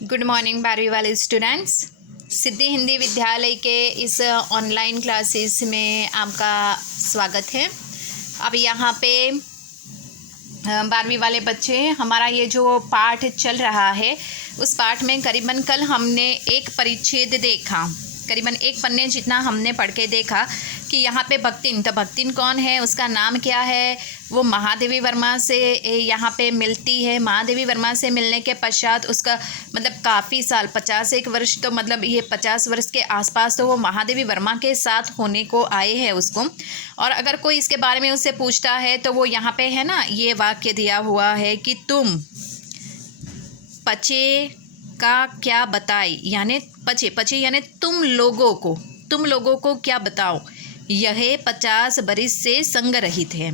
Good morning 12वीं वाले students. सिद्धि हिंदी विद्यालय के इस ऑनलाइन क्लासेस में आपका स्वागत है। अब यहाँ पे 12वीं वाले बच्चे, हमारा ये जो पाठ चल रहा है उस पाठ में करीबन कल हमने एक परिच्छेद देखा, करीबन एक पन्ने जितना हमने पढ़ के देखा कि यहाँ पे भक्तिन, तो भक्तिन कौन है, उसका नाम क्या है। वो महादेवी वर्मा से यहाँ पे मिलती है। महादेवी वर्मा से मिलने के पश्चात उसका मतलब काफ़ी साल 51 वर्ष, तो मतलब ये 50 वर्ष के आसपास तो वो महादेवी वर्मा के साथ होने को आए हैं उसको। और अगर कोई इसके बारे में उससे पूछता है तो वो यहाँ पे है ना, ये वाक्य दिया हुआ है कि तुम पचे का क्या बताई, यानी पचे पचे यानी तुम लोगों को क्या बताओ, यह 50 बरिस से संग रहित है।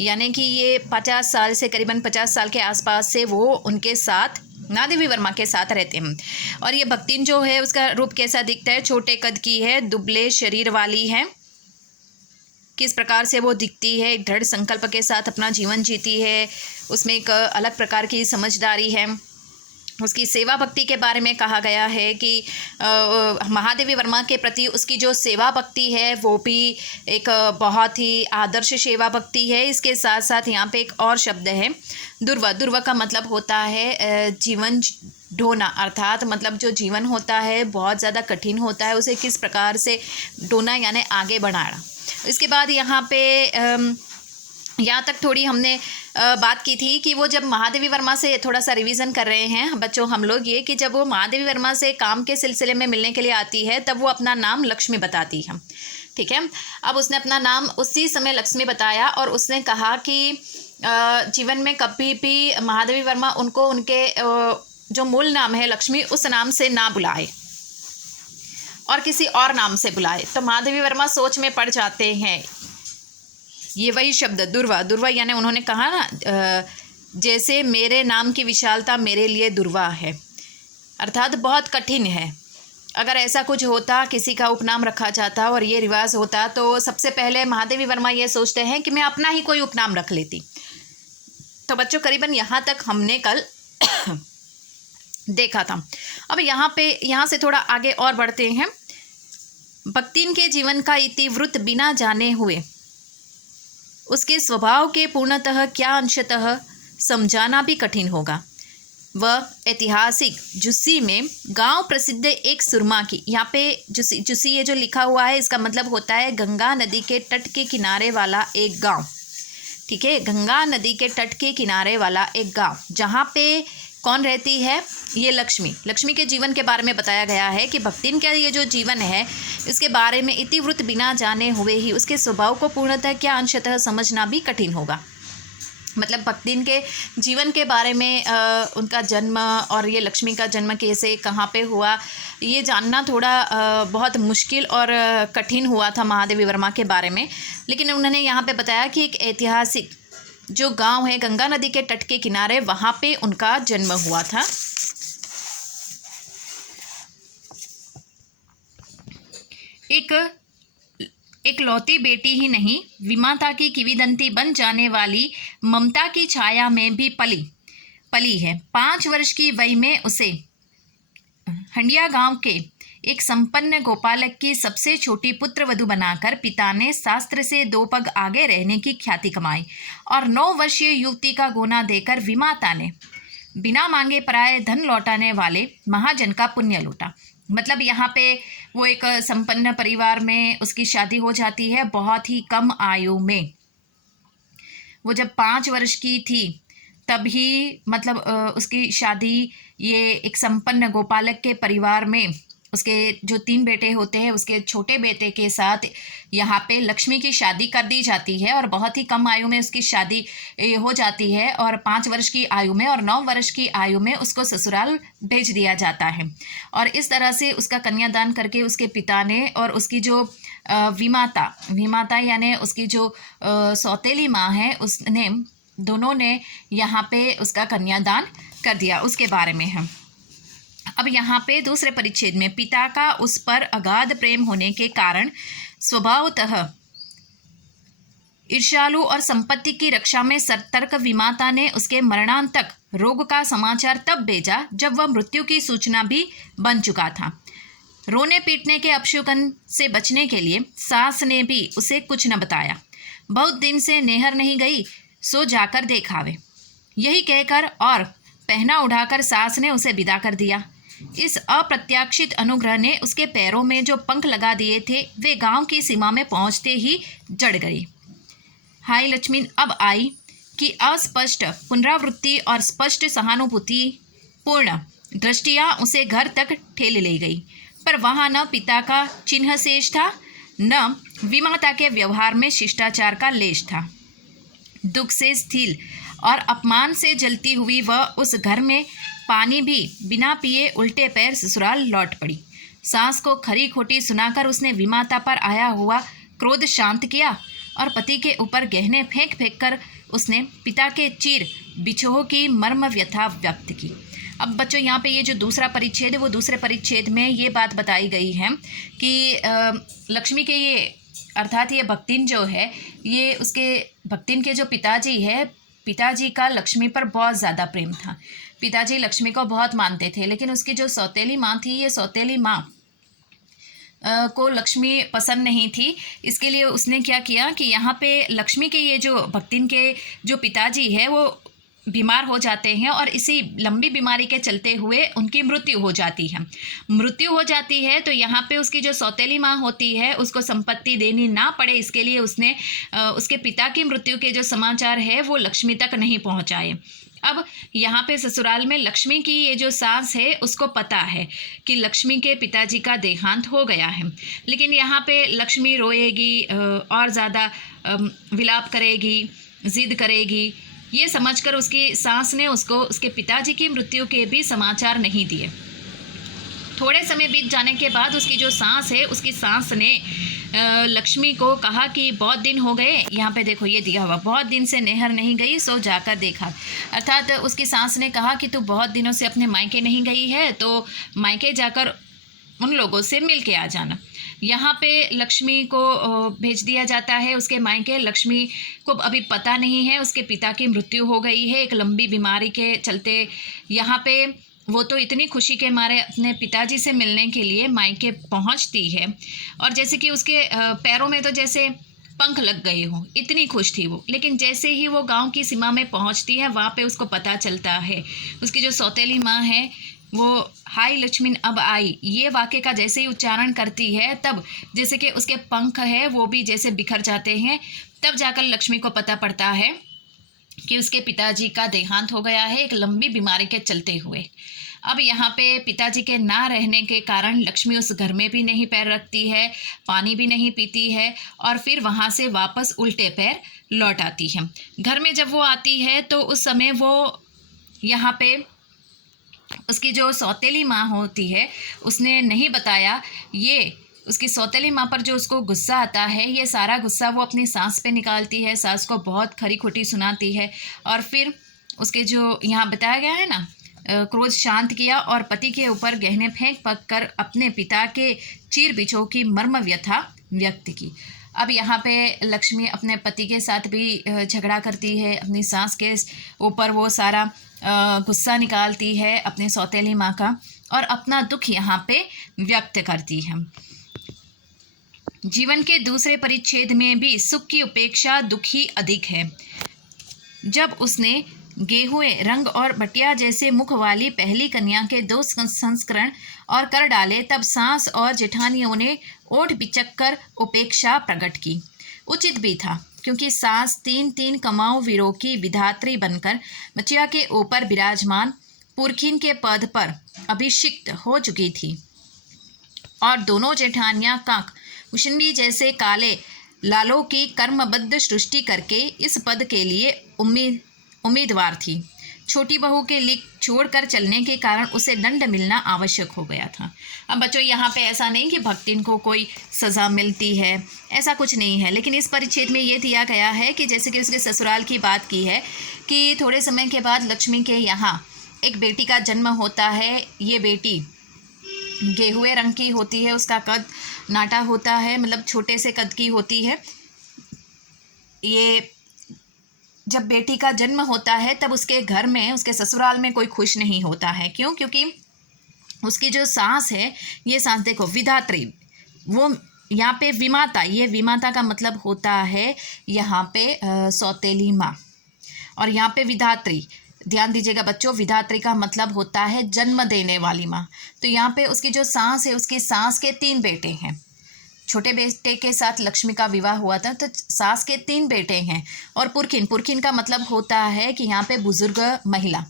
यानी कि ये 50 साल से, करीबन 50 साल के आसपास से वो उनके साथ, महादेवी वर्मा के साथ रहते हैं। और ये भक्तिन जो है उसका रूप कैसा दिखता है, छोटे कद की है, दुबले शरीर वाली है। किस प्रकार से वो दिखती है, दृढ़ संकल्प के साथ अपना जीवन जीती है, उसमें एक अलग प्रकार की समझदारी है। उसकी सेवा भक्ति के बारे में कहा गया है कि महादेवी वर्मा के प्रति उसकी जो सेवा भक्ति है वो भी एक बहुत ही आदर्श सेवा भक्ति है। इसके साथ साथ यहाँ पे एक और शब्द है दुर्वा। दुर्वा का मतलब होता है जीवन ढोना, अर्थात मतलब जो जीवन होता है बहुत ज़्यादा कठिन होता है, उसे किस प्रकार से ढोना यानी आगे बढ़ाना। इसके बाद यहाँ पे यहाँ तक थोड़ी हमने बात की थी कि वो जब महादेवी वर्मा से, थोड़ा सा रिवीजन कर रहे हैं बच्चों हम लोग, ये कि जब वो महादेवी वर्मा से काम के सिलसिले में मिलने के लिए आती है तब वो अपना नाम लक्ष्मी बताती है। ठीक है, अब उसने अपना नाम उसी समय लक्ष्मी बताया और उसने कहा कि जीवन में कभी भी महादेवी वर्मा उनको उनके जो मूल नाम है लक्ष्मी, उस नाम से ना बुलाए और किसी और नाम से बुलाए। तो महादेवी वर्मा सोच में पड़ जाते हैं। ये वही शब्द दुर्वा, दुर्वा यानी उन्होंने कहा ना, जैसे मेरे नाम की विशालता मेरे लिए दुर्वा है, अर्थात बहुत कठिन है। अगर ऐसा कुछ होता, किसी का उपनाम रखा जाता और ये रिवाज होता, तो सबसे पहले महादेवी वर्मा ये सोचते हैं कि मैं अपना ही कोई उपनाम रख लेती। तो बच्चों करीबन यहाँ तक हमने कल देखा था। अब यहाँ से थोड़ा आगे और बढ़ते हैं। भक्तिन के जीवन का इतिवृत्त बिना जाने हुए उसके स्वभाव के पूर्णतः क्या अंशतः समझाना भी कठिन होगा। वह ऐतिहासिक जुस्सी में गांव प्रसिद्ध एक सुरमा की, यहाँ पे जुस्सी ये जो लिखा हुआ है इसका मतलब होता है गंगा नदी के तट के किनारे वाला एक गांव। ठीक है, गंगा नदी के तट के किनारे वाला एक गांव, जहाँ पे कौन रहती है, ये लक्ष्मी। लक्ष्मी के जीवन के बारे में बताया गया है कि भक्तिन का ये जो जीवन है इसके बारे में इतिवृत्त बिना जाने हुए ही उसके स्वभाव को पूर्णतः क्या अंशतः समझना भी कठिन होगा। मतलब भक्तिन के जीवन के बारे में उनका जन्म और ये लक्ष्मी का जन्म कैसे, कहाँ पे हुआ, ये जानना थोड़ा बहुत मुश्किल और कठिन हुआ था महादेवी वर्मा के बारे में। लेकिन उन्होंने यहाँ पे बताया कि एक ऐतिहासिक जो गांव है गंगा नदी के तट के किनारे, वहाँ पे उनका जन्म हुआ था। एक लौती बेटी ही नहीं, विमाता की किंवदंती बन जाने वाली ममता की छाया में भी पली है। 5 वर्ष की वय में उसे हंडिया गांव के एक संपन्न गोपालक की सबसे छोटी पुत्र वधू बनाकर पिता ने शास्त्र से 2 पग आगे रहने की ख्याति कमाई और 9 वर्षीय युवती का गोना देकर विमाता ने बिना मांगे पराये धन लौटाने वाले महाजन का पुण्य लूटा। मतलब यहाँ पे वो एक संपन्न परिवार में उसकी शादी हो जाती है बहुत ही कम आयु में। वो जब 5 वर्ष की थी तभी मतलब उसकी शादी ये एक संपन्न गोपालक के परिवार में, उसके जो 3 बेटे होते हैं उसके छोटे बेटे के साथ यहाँ पे लक्ष्मी की शादी कर दी जाती है और बहुत ही कम आयु में उसकी शादी हो जाती है और 5 वर्ष की आयु में और 9 वर्ष की आयु में उसको ससुराल भेज दिया जाता है। और इस तरह से उसका कन्यादान करके उसके पिता ने और उसकी जो विमाता यानी उसकी जो सौतेली माँ है, उसने, दोनों ने यहाँ पे उसका कन्यादान कर दिया। उसके बारे में है। अब यहाँ पे दूसरे परिच्छेद में पिता का उस पर अगाध प्रेम होने के कारण स्वभावतः ईर्ष्यालु और संपत्ति की रक्षा में सतर्क विमाता ने उसके मरणांतक रोग का समाचार तब भेजा जब वह मृत्यु की सूचना भी बन चुका था। रोने पीटने के अपशकुन से बचने के लिए सास ने भी उसे कुछ न बताया। बहुत दिन से नेहर नहीं गई, सो जाकर देखावे, यही कहकर और पहना उठाकर सास ने उसे विदा कर दिया। इस अप्रत्याशित अनुग्रह ने उसके पैरों में जो पंख लगा दिए थे वे गांव की सीमा में पहुंचते ही जड़ गई। हाय लक्ष्मी अब आई कि अस्पष्ट पुनरावृत्ति और स्पष्ट सहानुभूति पूर्ण दृष्टियां उसे घर तक ठेल ले गई, पर वहां न पिता का चिन्ह शेष था, न विमाता के व्यवहार में शिष्टाचार का लेश था। दुख से स्थिर और अपमान से जलती हुई वह उस घर में पानी भी बिना पिए उल्टे पैर ससुराल लौट पड़ी। सास को खरी खोटी सुनाकर उसने विमाता पर आया हुआ क्रोध शांत किया और पति के ऊपर गहने फेंक फेंक कर उसने पिता के चीर बिछोह की मर्म व्यथा व्यक्त की। अब बच्चों यहाँ पे ये जो दूसरा परिच्छेद है वो दूसरे परिच्छेद में ये बात बताई गई है कि लक्ष्मी के ये अर्थात ये भक्तिन जो है ये उसके भक्तिन के जो पिताजी है, पिताजी का लक्ष्मी पर बहुत ज़्यादा प्रेम था। पिताजी लक्ष्मी को बहुत मानते थे, लेकिन उसकी जो सौतेली माँ थी ये सौतेली माँ को लक्ष्मी पसंद नहीं थी। इसके लिए उसने क्या किया कि यहाँ पे लक्ष्मी के ये जो भक्तिन के जो पिताजी है वो बीमार हो जाते हैं और इसी लंबी बीमारी के चलते हुए उनकी मृत्यु हो जाती है। मृत्यु हो जाती है तो यहाँ पे उसकी जो सौतेली माँ होती है उसको संपत्ति देनी ना पड़े, इसके लिए उसने उसके पिता की मृत्यु के जो समाचार है वो लक्ष्मी तक नहीं पहुँचाए। अब यहाँ पे ससुराल में लक्ष्मी की ये जो सास है उसको पता है कि लक्ष्मी के पिताजी का देहांत हो गया है, लेकिन यहाँ पे लक्ष्मी रोएगी और ज़्यादा विलाप करेगी, जिद करेगी। ये समझकर उसकी सास ने उसको उसके पिताजी की मृत्यु के भी समाचार नहीं दिए। थोड़े समय बीत जाने के बाद उसकी जो सास है उसकी सास ने लक्ष्मी को कहा कि बहुत दिन हो गए, यहाँ पे देखो ये दिया हुआ, बहुत दिन से नेहर नहीं गई सो जाकर देखा। अर्थात उसकी सास ने कहा कि तू बहुत दिनों से अपने मायके नहीं गई है तो मायके जाकर उन लोगों से मिल के आ जाना। यहाँ पे लक्ष्मी को भेज दिया जाता है उसके मायके। लक्ष्मी को अभी पता नहीं है उसके पिता की मृत्यु हो गई है एक लंबी बीमारी के चलते। यहाँ पे वो तो इतनी खुशी के मारे अपने पिताजी से मिलने के लिए मायके पहुँचती है और जैसे कि उसके पैरों में तो जैसे पंख लग गए हों, इतनी खुश थी वो। लेकिन जैसे ही वो गांव की सीमा में पहुंचती है वहाँ पे उसको पता चलता है उसकी जो सौतेली माँ है वो हाय लक्ष्मी अब आई ये वाक्य का जैसे ही उच्चारण करती है तब जैसे कि उसके पंख है वो भी जैसे बिखर जाते हैं। तब जाकर लक्ष्मी को पता पड़ता है कि उसके पिताजी का देहांत हो गया है एक लंबी बीमारी के चलते हुए। अब यहाँ पे पिताजी के ना रहने के कारण लक्ष्मी उस घर में भी नहीं पैर रखती है, पानी भी नहीं पीती है और फिर वहाँ से वापस उल्टे पैर लौट आती है। घर में जब वो आती है तो उस समय वो यहाँ पे उसकी जो सौतेली माँ होती है उसने नहीं बताया। ये उसकी सौतेली माँ पर जो उसको गुस्सा आता है ये सारा गुस्सा वो अपनी सास पे निकालती है, सास को बहुत खरी खोटी सुनाती है और फिर उसके जो यहाँ बताया गया है ना क्रोध शांत किया और पति के ऊपर गहने फेंक पक कर अपने पिता के चीर बिछोह की मर्म व्यथा व्यक्त की। अब यहाँ पे लक्ष्मी अपने पति के साथ भी झगड़ा करती है, अपनी सास के ऊपर वो सारा गुस्सा निकालती है अपने सौतेली माँ का और अपना दुख यहाँ पे व्यक्त करती है। जीवन के दूसरे परिच्छेद में भी सुख की उपेक्षा दुख ही अधिक है। जब उसने गेहुए रंग और बटिया जैसे मुख वाली पहली कन्या के 2 संस्करण और कर डाले तब सास और जेठानियों ने ओठ बिचक कर उपेक्षा प्रकट की। उचित भी था क्योंकि सास 3 कमाऊ वीरों की विधात्री बनकर बचिया के ऊपर विराजमान पुरखिन के पद पर अभिषिक्त हो चुकी थी और दोनों जेठानियां कांक कुशंडी जैसे काले लालों की कर्मबद्ध सृष्टि करके इस पद के लिए उम्मीदवार थी। छोटी बहू के लिख छोड़कर चलने के कारण उसे दंड मिलना आवश्यक हो गया था। अब बच्चों यहाँ पे ऐसा नहीं कि भक्तिन को कोई सज़ा मिलती है, ऐसा कुछ नहीं है, लेकिन इस परिच्छेद में ये दिया गया है कि जैसे कि उसके ससुराल की बात की है कि थोड़े समय के बाद लक्ष्मी के यहाँ एक बेटी का जन्म होता है। ये बेटी गेहुए रंग की होती है, उसका कद नाटा होता है, मतलब छोटे से कद की होती है ये जब बेटी का जन्म होता है तब उसके घर में, उसके ससुराल में कोई खुश नहीं होता है। क्यों? क्योंकि उसकी जो सास है, ये सास देखो विधात्री, वो यहाँ पे विमाता, ये विमाता का मतलब होता है यहाँ पे सौतेली माँ, और यहाँ पे विधात्री, ध्यान दीजिएगा बच्चों, विधात्री का मतलब होता है जन्म देने वाली माँ। तो यहाँ पे उसकी जो सास है, उसकी सास के 3 बेटे हैं। छोटे बेटे के साथ लक्ष्मी का विवाह हुआ था, तो सास के 3 बेटे हैं। और पुरखिन, पुरखिन का मतलब होता है कि यहाँ पे बुजुर्ग महिला,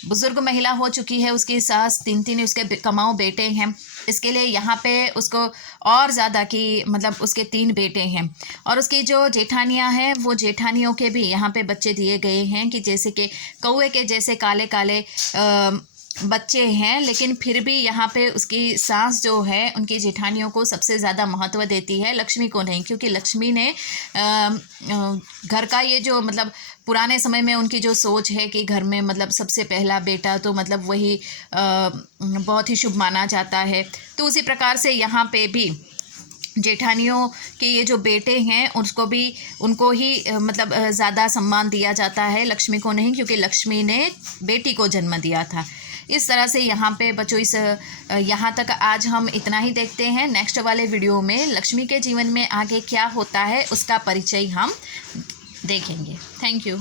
बुजुर्ग महिला हो चुकी है उसकी सास, 3 उसके कमाऊ बेटे हैं। इसके लिए यहाँ पे उसको और ज़्यादा कि मतलब उसके 3 बेटे हैं। और उसकी जो जेठानियाँ हैं, वो जेठानियों के भी यहाँ पे बच्चे दिए गए हैं कि जैसे कि कौवे के जैसे काले काले बच्चे हैं, लेकिन फिर भी यहाँ पे उसकी सास जो है उनकी जेठानियों को सबसे ज़्यादा महत्व देती है, लक्ष्मी को नहीं। क्योंकि लक्ष्मी ने घर का ये जो मतलब पुराने समय में उनकी जो सोच है कि घर में मतलब सबसे पहला बेटा तो मतलब वही बहुत ही शुभ माना जाता है। तो उसी प्रकार से यहाँ पे भी जेठानियों के ये जो बेटे हैं उसको भी, उनको ही मतलब ज़्यादा सम्मान दिया जाता है, लक्ष्मी को नहीं, क्योंकि लक्ष्मी ने बेटी को जन्म दिया था। इस तरह से यहाँ पे बच्चों इस यहाँ तक आज हम इतना ही देखते हैं। नेक्स्ट वाले वीडियो में लक्ष्मी के जीवन में आगे क्या होता है उसका परिचय हम देखेंगे। Thank you.